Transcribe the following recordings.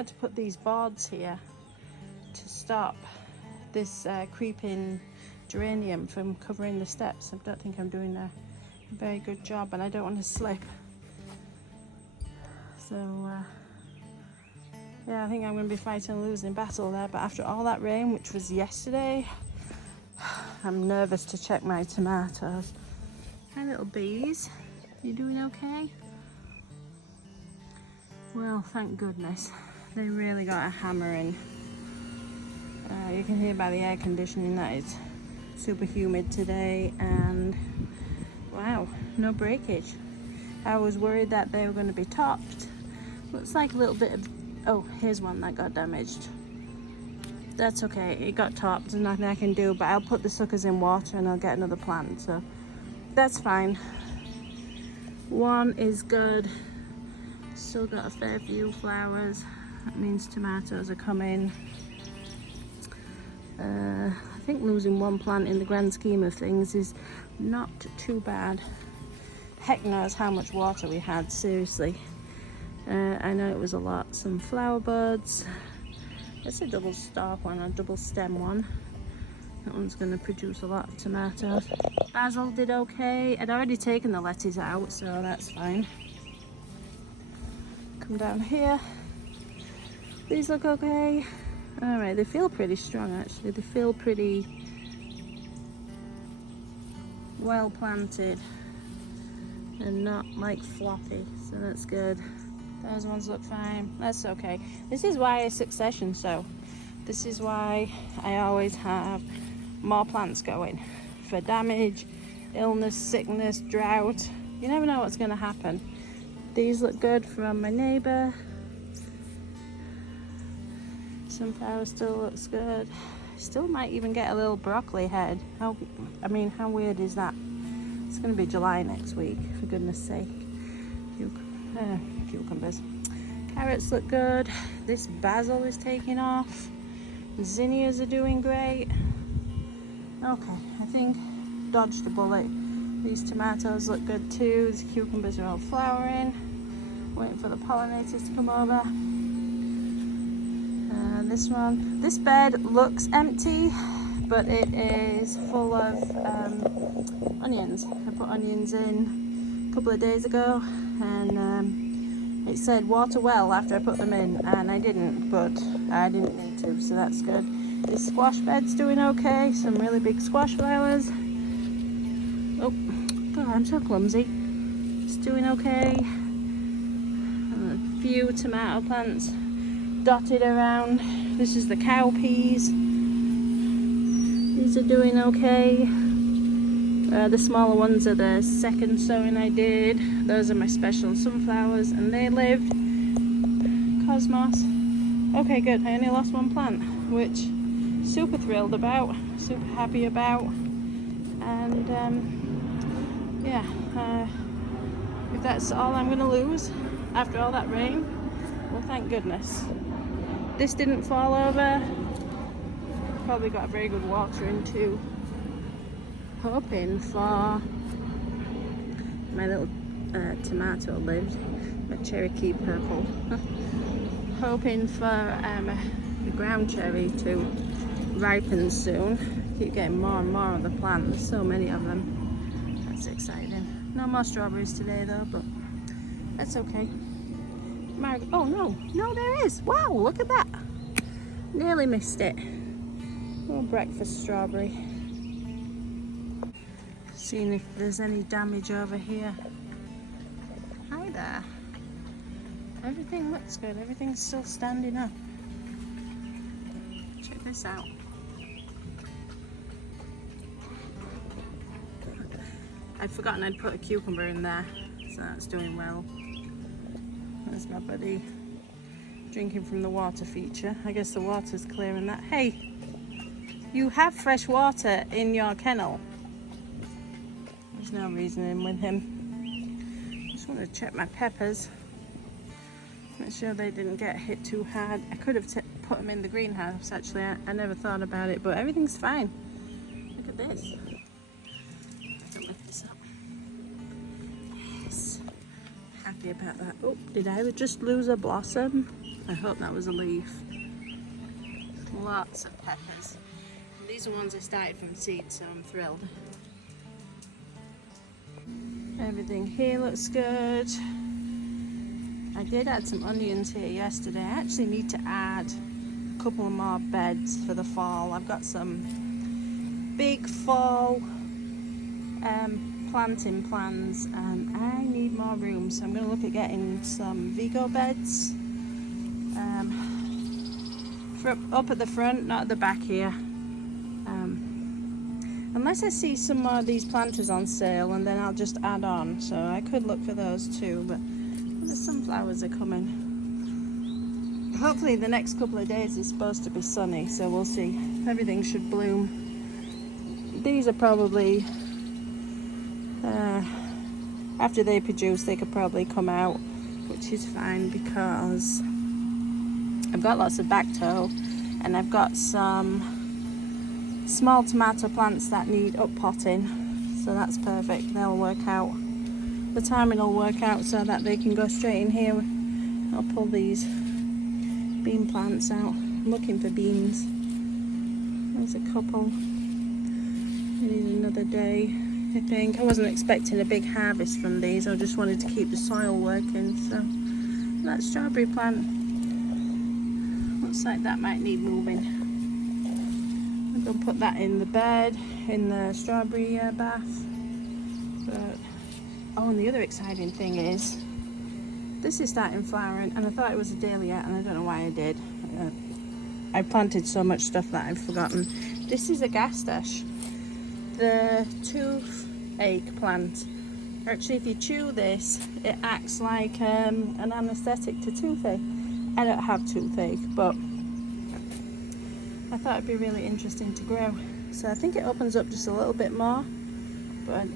had to put these boards here to stop this creeping geranium from covering the steps. I don't think I'm doing a very good job, and I don't want to slip. So yeah, I think I'm going to be fighting a losing battle there. But after all that rain, which was yesterday, I'm nervous to check my tomatoes. Hi little bees, you doing okay? Well, thank goodness. They really got a hammer in. You can hear by the air conditioning that it's super humid today, and wow, no breakage. I was worried that they were going to be topped. Looks like a little bit of, oh, here's one that got damaged. That's okay, it got topped, there's nothing I can do, but I'll put the suckers in water and I'll get another plant, so that's fine. One is good. Still got a fair few flowers. That means tomatoes are coming. I think losing one plant in the grand scheme of things is not too bad. Heck knows how much water we had, seriously. I know it was a lot. Some flower buds. It's a double stalk one, a double stem one. That one's going to produce a lot of tomatoes. Basil did okay. I'd already taken the lettuce out, so that's fine. Come down here. These look okay. Alright, they feel pretty strong actually. They feel pretty well planted and not like floppy, so that's good. Those ones look fine. That's okay. This is why I succession sow. This is why I always have more plants going. For damage, illness, sickness, drought. You never know what's going to happen. These look good from my neighbour. Sunflower still looks good. Still might even get a little broccoli head. How weird is that? It's going to be July next week, for goodness sake. Cucumbers. Carrots look good. This basil is taking off. Zinnias are doing great. Okay, I think dodged a bullet. These tomatoes look good too. The cucumbers are all flowering. Waiting for the pollinators to come over. This one, this bed looks empty, but it is full of onions. I put onions in a couple of days ago, and it said water well after I put them in, and I didn't, but I didn't need to, so that's good. This squash bed's doing okay. Some really big squash flowers. Oh God, I'm so clumsy. It's doing okay. And a few tomato plants dotted around. This is the cowpeas. These are doing okay. The smaller ones are the second sowing I did. Those are my special sunflowers, and they lived. Cosmos. Okay, good. I only lost one plant, which super thrilled about, super happy about, and yeah. If that's all I'm gonna lose after all that rain, well, thank goodness. This didn't fall over. Probably got a very good watering too. Hoping for my little tomato leaves, my Cherokee purple. Hoping for the ground cherry to ripen soon. Keep getting more and more of the plant. There's so many of them. That's exciting. No more strawberries today though, but that's okay. Oh no, there is. Wow, look at that. Nearly missed it. Little breakfast strawberry. Seeing if there's any damage over here. Hi there. Everything looks good. Everything's still standing up. Check this out. I'd forgotten I'd put a cucumber in there, so that's doing well. There's my buddy drinking from the water feature. I guess the water's clearing that. Hey, you have fresh water in your kennel. There's no reasoning with him. Just want to check my peppers. Make sure they didn't get hit too hard. I could have put them in the greenhouse actually. I never thought about it, but everything's fine. Look at this. Don't lift this up. Yes. Happy about that. Oh, did I just lose a blossom? I hope that was a leaf. Lots of peppers. And these are ones I started from seed, so I'm thrilled. Everything here looks good. I did add some onions here yesterday. I actually need to add a couple more beds for the fall. I've got some big fall planting plans and I need more room, so I'm going to look at getting some Vigo beds for up at the front, not at the back here. Unless I see some more of these planters on sale, and then I'll just add on, so I could look for those too. But the sunflowers are coming. Hopefully the next couple of days is supposed to be sunny, so we'll see. Everything should bloom. These are probably after they produce, they could probably come out, which is fine because I've got lots of back toe and I've got some small tomato plants that need up potting, so that's perfect. They'll work out, the timing will work out so that they can go straight in here. I'll pull these bean plants out. I'm looking for beans. There's a couple. I need another day, I think. I wasn't expecting a big harvest from these. I just wanted to keep the soil working. So that strawberry plant looks like that might need moving. I'm going to put that in the bed, in the strawberry bath. But, oh, and the other exciting thing is, this is starting flowering, and I thought it was a dahlia, and I don't know why I did. I planted so much stuff that I've forgotten. This is a gastache, the toothache plant. Actually, if you chew this, it acts like an anesthetic to toothache. I don't have toothache, but I thought it'd be really interesting to grow. So I think it opens up just a little bit more. But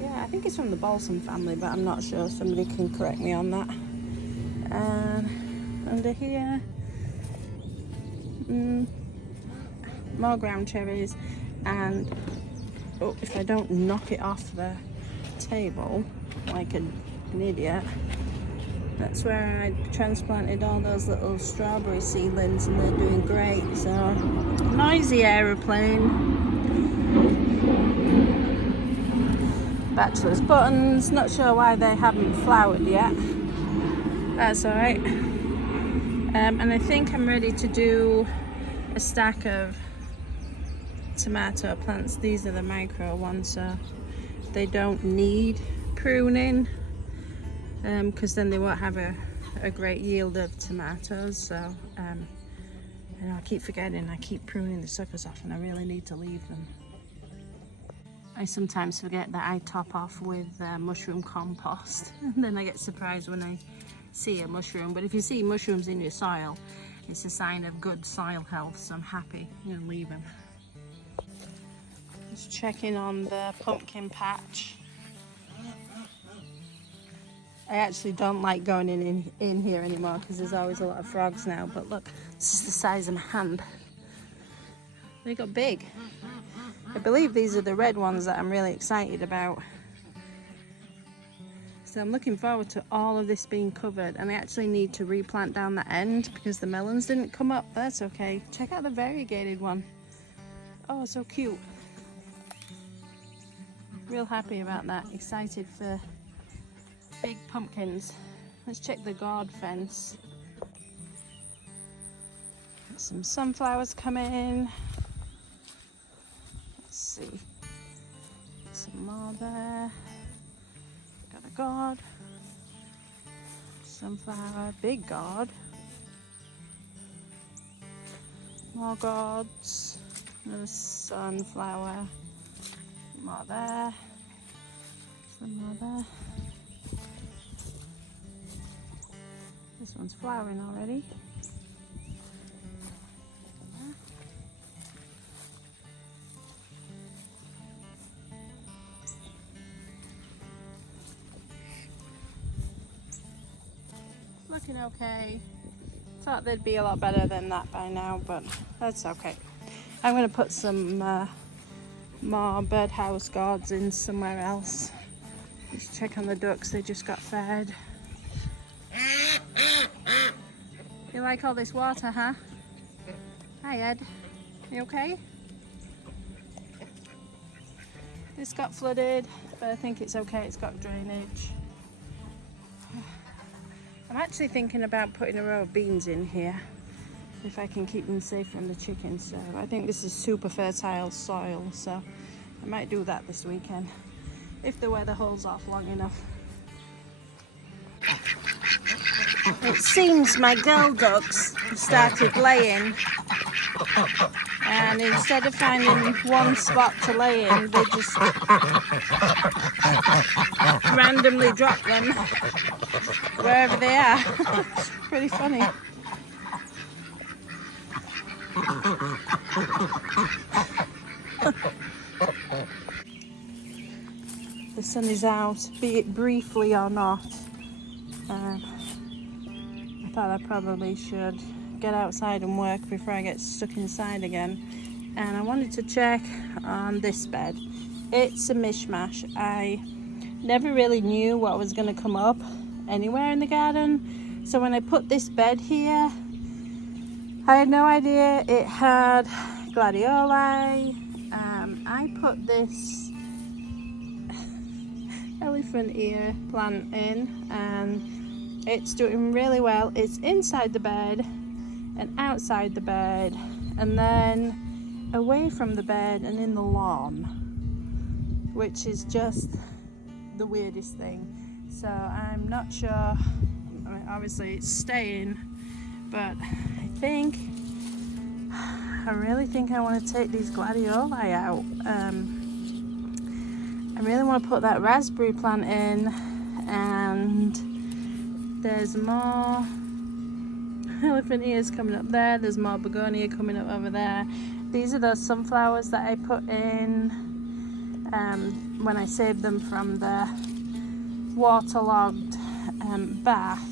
yeah, I think it's from the balsam family, but I'm not sure. Somebody can correct me on that. Under here, more ground cherries. And oh, if I don't knock it off the table like an idiot, that's where I transplanted all those little strawberry seedlings, and they're doing great. So, noisy aeroplane. Bachelor's buttons, not sure why they haven't flowered yet. That's alright. And I think I'm ready to do a stack of tomato plants. These are the micro ones, so they don't need pruning. Because then they won't have a great yield of tomatoes. So and I keep forgetting, I keep pruning the suckers off, and I really need to leave them. I sometimes forget that I top off with mushroom compost, and then I get surprised when I see a mushroom. But if you see mushrooms in your soil, it's a sign of good soil health, so I'm happy. I'm gonna leave them. Just checking on the pumpkin patch. I actually don't like going in here anymore because there's always a lot of frogs now. But look, this is the size of my hand. They got big. I believe these are the red ones that I'm really excited about. So I'm looking forward to all of this being covered. And I actually need to replant down the end because the melons didn't come up. That's okay. Check out the variegated one. Oh, so cute. Real happy about that. Excited for big pumpkins. Let's check the guard fence. Got some sunflowers coming. Let's see. Some more there. Got a gourd. Sunflower, big gourd. More gourds. Another sunflower. More there. Some more there. This one's flowering already. Looking okay. Thought they'd be a lot better than that by now, but that's okay. I'm going to put some more birdhouse gourds in somewhere else. Let's check on the ducks, they just got fed. You like all this water, huh? Hi, Ed. You okay? This got flooded, but I think it's okay. It's got drainage. I'm actually thinking about putting a row of beans in here if I can keep them safe from the chickens. So I think this is super fertile soil, so I might do that this weekend if the weather holds off long enough. It seems my girl ducks started laying, and instead of finding one spot to lay in, they just randomly drop them wherever they are. It's pretty funny. The sun is out, be it briefly or not. I thought I probably should get outside and work before I get stuck inside again. And I wanted to check on this bed. It's a mishmash. I never really knew what was going to come up anywhere in the garden. So when I put this bed here, I had no idea it had gladioli. I put this elephant ear plant in and it's doing really well. It's inside the bed and outside the bed and then away from the bed and in the lawn, which is just the weirdest thing. So I'm not sure. I mean, obviously it's staying, but I really think I want to take these gladioli out. I really want to put that raspberry plant in, and there's more elephant ears coming up there. There's more begonia coming up over there. These are those sunflowers that I put in when I saved them from the waterlogged bath.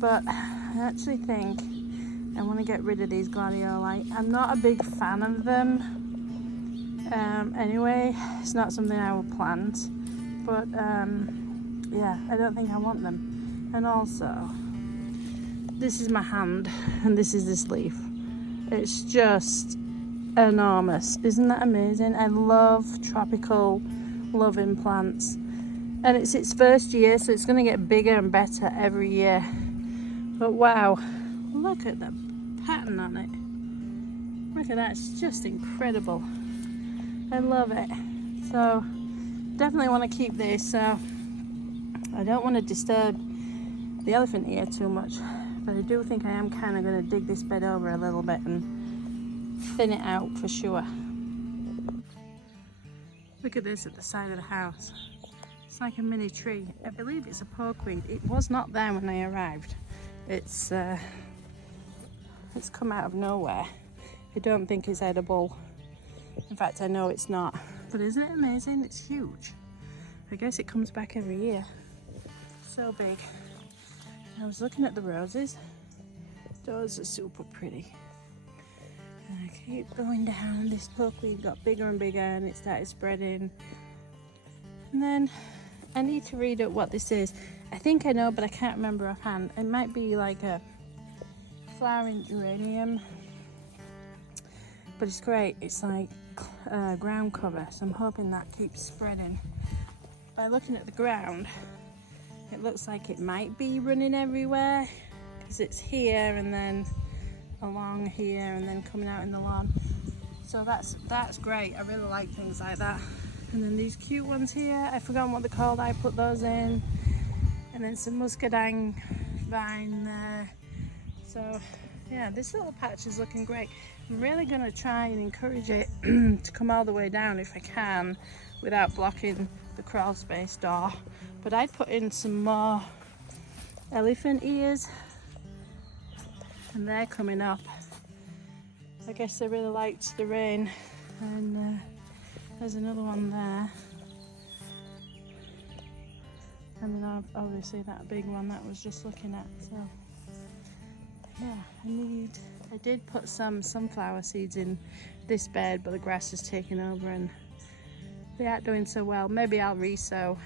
But I actually think I want to get rid of these gladioli. I'm not a big fan of them. Anyway, it's not something I will plant, but yeah, I don't think I want them. And also, this is my hand and this is this leaf. It's just enormous. Isn't that amazing? I love tropical loving plants, and it's its first year, so it's going to get bigger and better every year. But wow, look at the pattern on it. Look at that, it's just incredible. I love it. So definitely want to keep this. So I don't want to disturb the elephant ear too much, but I do think I am kind of going to dig this bed over a little bit and thin it out for sure. Look at this at the side of the house. It's like a mini tree. I believe it's a porkweed. It was not there when I arrived. It's come out of nowhere. I don't think it's edible. In fact, I know it's not. But isn't it amazing? It's huge. I guess it comes back every year. So big. I was looking at the roses. Those are super pretty. And I keep going down. This porkweed got bigger and bigger and it started spreading. And then I need to read out what this is. I think I know, but I can't remember offhand. It might be like a flowering geranium. But it's great. It's like ground cover, so I'm hoping that keeps spreading. By looking at the ground, it looks like it might be running everywhere because it's here and then along here and then coming out in the lawn. So that's great. I really like things like that. And then these cute ones here, I've forgotten what they're called. I put those in, and then some muscadine vine there. So yeah, this little patch is looking great. I'm really going to try and encourage it to come all the way down if I can without blocking the crawl space door. But I'd put in some more elephant ears and they're coming up. I guess they really liked the rain, and there's another one there. And then obviously that big one that I was just looking at. So yeah, I did put some sunflower seeds in this bed, but the grass has taken over and they aren't doing so well. Maybe I'll re-sow,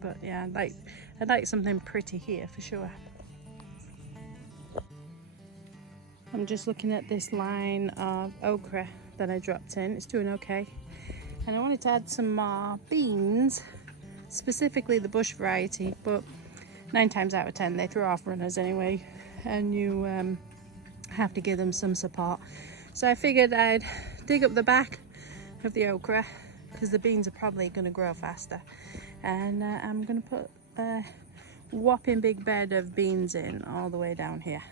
but yeah, I'd like something pretty here for sure. I'm just looking at this line of okra that I dropped in. It's doing okay. And I wanted to add some more beans, specifically the bush variety, but 9 times out of 10 they throw off runners anyway, and you have to give them some support. So I figured I'd dig up the back of the okra because the beans are probably going to grow faster, and I'm going to put a whopping big bed of beans in all the way down here.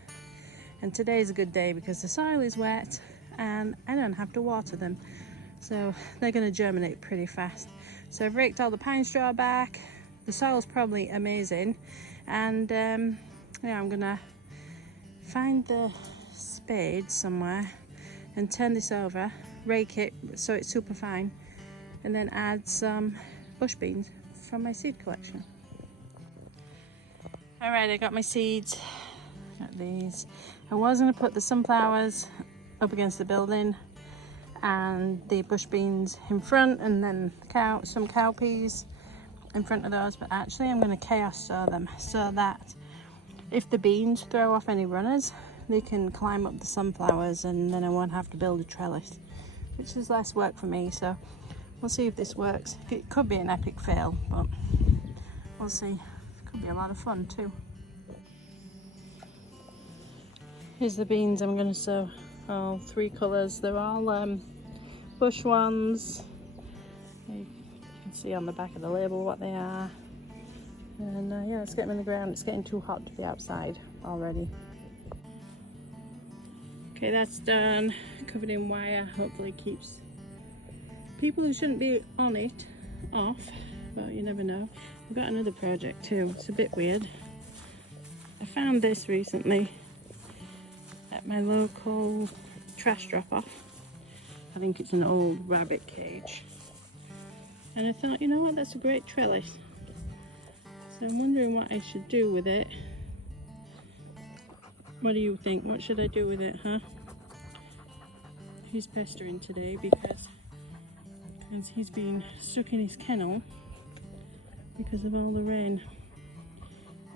And today's a good day because the soil is wet and I don't have to water them, so they're going to germinate pretty fast. So I've raked all the pine straw back. The soil's probably amazing, and yeah, I'm gonna find the spade somewhere and turn this over, rake it so it's super fine, and then add some bush beans from my seed collection. Alright, I got my seeds. Got these. I was going to put the sunflowers up against the building and the bush beans in front, and then some cowpeas in front of those, but actually I'm going to chaos sow them so that if the beans throw off any runners, they can climb up the sunflowers, and then I won't have to build a trellis, which is less work for me. So we'll see if this works. It could be an epic fail, but we'll see. It could be a lot of fun too. Here's the beans I'm going to sow, all 3 colours. They're all bush ones. You can see on the back of the label what they are. And yeah, let's get them in the ground. It's getting too hot to be outside already. Okay, that's done. Covered in wire. Hopefully it keeps people who shouldn't be on it off, but you never know. I've got another project too. It's a bit weird. I found this recently at my local trash drop-off. I think it's an old rabbit cage. And I thought, you know what, that's a great trellis. So I'm wondering what I should do with it. What do you think? What should I do with it, huh? He's pestering today because he's been stuck in his kennel because of all the rain.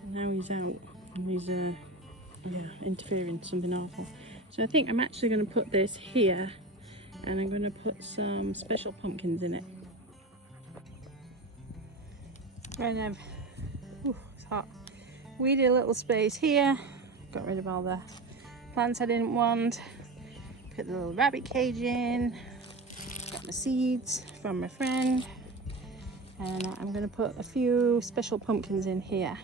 And now he's out and he's yeah, interfering, something awful. So I think I'm actually going to put this here, and I'm going to put some special pumpkins in it. Right, it's hot. Weeded a little space here, got rid of all the plants I didn't want, put the little rabbit cage in, got my seeds from my friend, and I'm going to put a few special pumpkins in here.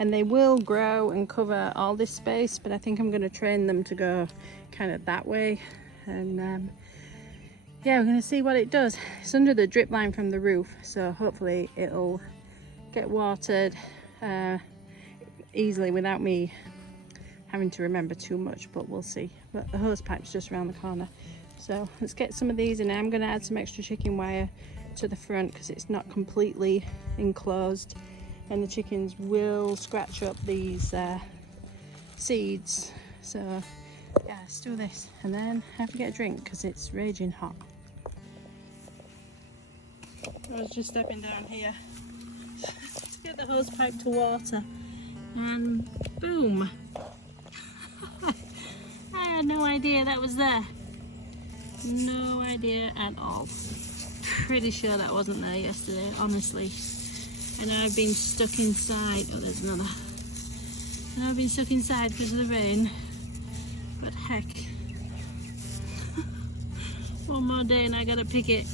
And they will grow and cover all this space, but I think I'm going to train them to go kind of that way. And yeah, we're going to see what it does. It's under the drip line from the roof, so hopefully it'll get watered easily without me having to remember too much, but we'll see. But the hose pipe's just around the corner. So let's get some of these in. I'm going to add some extra chicken wire to the front because it's not completely enclosed, and the chickens will scratch up these seeds. So yeah, let's do this, and then I have to get a drink because it's raging hot. I was just stepping down here to get the hose pipe to water, and boom! I had no idea that was there. No idea at all. Pretty sure that wasn't there yesterday, honestly. I know I've been stuck inside. Oh, there's another. I know I've been stuck inside because of the rain, but heck, one more day and I gotta pick it.